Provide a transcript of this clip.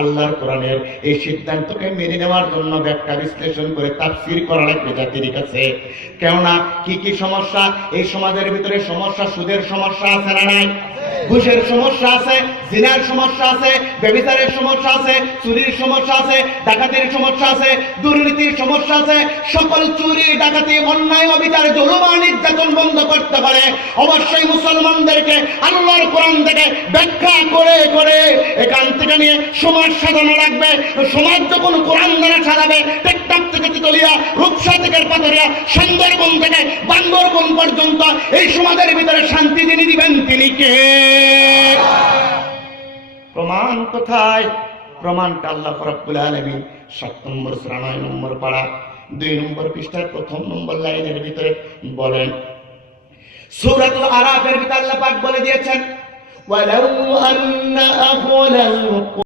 আল্লাহর কোরআনের এই সিদ্ধান্তকে মেনে নেওয়ার জন্য ব্যাখ্যা বিশ্লেষণ করে তাফসীর করা লাগবে জাতির কাছে। কেননা কি কি সমস্যা এই সমাজের ভিতরে? সমস্যা, সুদের সমস্যা আছে না নাই? ঘুষের সমস্যা আছে, জিনার সমস্যা আছে, ব্যভিচারের সমস্যা আছে, চুরির সমস্যা আছে, ডাকাতির সমস্যা আছে, দুর্নীতির সমস্যা আছে। সকল চুরি, ডাকাতি, অন্যায়, অবিচার, জুলুম আর নির্যাতন বন্ধ করতে পারে অবশ্যই মুসলমানদেরকে আল্লাহর কোরআন থেকে ব্যাখ্যা করে করে এখান থেকে নিয়ে সমাজ সাজানো লাগবে। সমাজ যখন কোরআন দ্বারা সাজাবে, টেকটাপ থেকে তিতলিয়া, রূপসা থেকে পাথরিয়া, সুন্দরবন থেকে বান্দরবন পর্যন্ত এই সমাজের ভিতরে শান্তি যিনি দিবেন তিনি কে? প্রমাণ কোথায়? প্রমাণটা আল্লাহ রাব্বুল আলামিন ৭ নম্বর সূরা ৯ নম্বর পারা ২ নম্বর পৃষ্ঠার প্রথম নম্বর লাইনের ভিতরে বলেন। সূরাতুল আরাফের ভিতরে আল্লাহ পাক বলে দিয়েছেন, ওয়ালাউ আন্না আহলাল